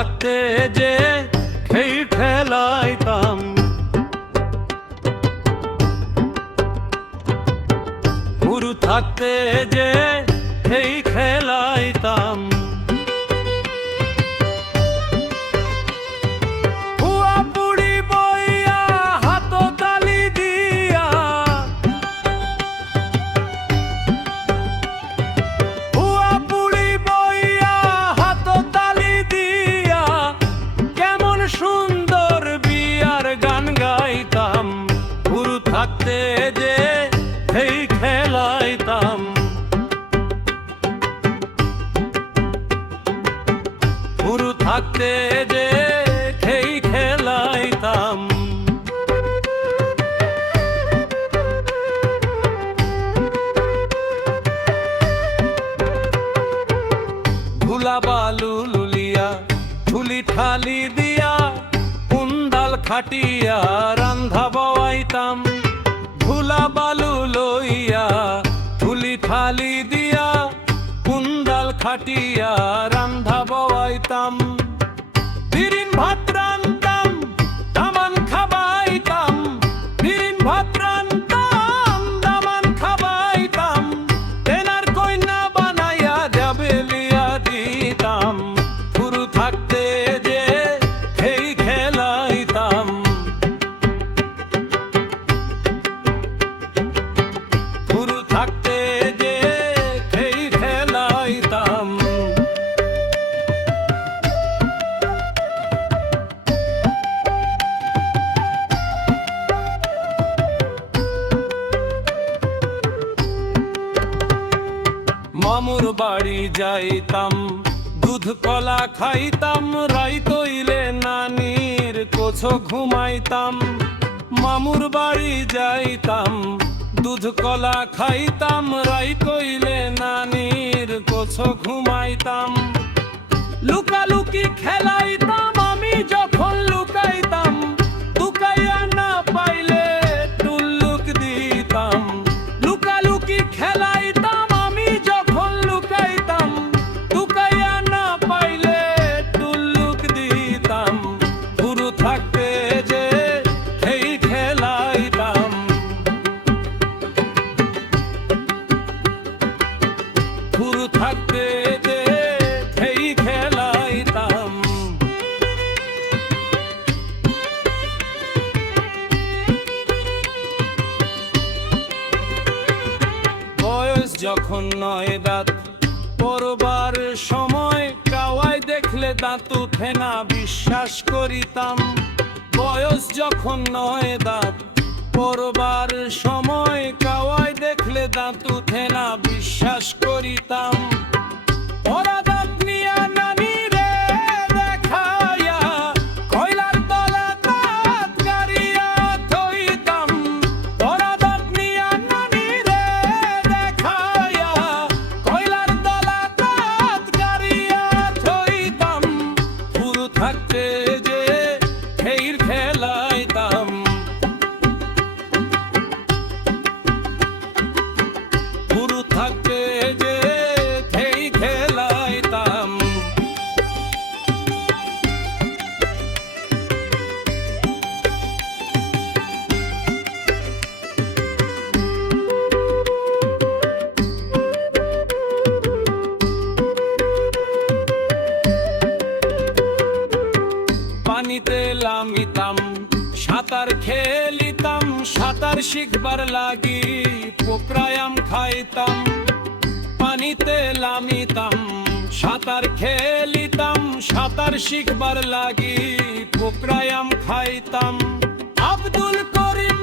থাকতে যে খেই খেলাইতাম, গুরু থাকতে যে খেই খেলাইতাম। হুয়া পুড়ি বইয়া হাত তালি দিয়া, হুয়া পুড়ি বইয়া হাত তালি দিয়া কেমন সুন্দর বিয়ার গান গাইতাম। গুরু থাকতে যে খেই খেলাইতাম, গুরু থাকতে যে খেই খেলাইতাম। ধুলা বালু লুলিয়া ঠুলি ঠালি দিয়া কুন্দাল খাটিয়া রান্ধা বওয়াইতাম। ধুলা বালু লইয়া ঠুলি ঠালি দিয়া কুন্দাল খাটিয়া রান্ধা বওয়াইতাম। বিরিন ভাত রান্তাম দামান খাবাইতাম, বিরিন ভাত রান্তাম দামান খাবাইতাম। তেনার কইনা বানাইয়া যাবে লিয়া দিতাম। গুরু থাকতে যে খেই খেলাইতাম, গুরু থাকতে যে খেই খেলাইতাম। মামুর বাড়ি যাইতাম, দুধ কলা খাইতাম, রাই তৈলে নানির কোছো ঘুমাইতাম। মামুর বাড়ি যাইতাম, দুধ কলা খাইতাম, রাই তৈলে নানির কোছো ঘুমাইতাম। লুকালুকি খেলাইতাম আমি যখন লুকাইতাম, লুকাইয়া না পাইলে টুল্লুক দিতাম। লুকালুকি খেলাইতাম আমি যখন লুকাইতাম, লুকাইয়া না পাইলে টুল্লুক দিতাম। গুরু থাকতে যে খেই খেলাইতাম, গুরু থাকতে যে খেই খেলাইতাম। বয়স যখন 9 দাঁত পরবার সময়, কাওয়াই দেখলে দাঁত উঠে না বিশ্বাস করিতাম। বয়স যখন 9 দাঁত পরবার সময়, কাওয়াই দেখলে দাঁত উঠে না বিশ্বাস করিতাম। ওরা দাঁত নিয়া নানি রে দেখাইয়া কয়লার তলা দাঁত গাড়িয়া থইতাম। ওরা দাঁত নিয়া নানি রে দেখাইয়া কয়লার তলা দাঁত গাড়িয়া থইতাম। গুরু থাকতে যে খেইর খেলাইতাম, গুরু থাকতে যে খেই খেলাইতাম। পানিতে লামিতাম, সাঁতার খেলিতাম, সাঁতার শিখবার লাগি পোকরায়াম খাইতাম। পানিতে লামিতাম, সাঁতার খেলিতাম, সাঁতার শিখবার লাগি পোকরায়াম খাইতাম। আব্দুল করিম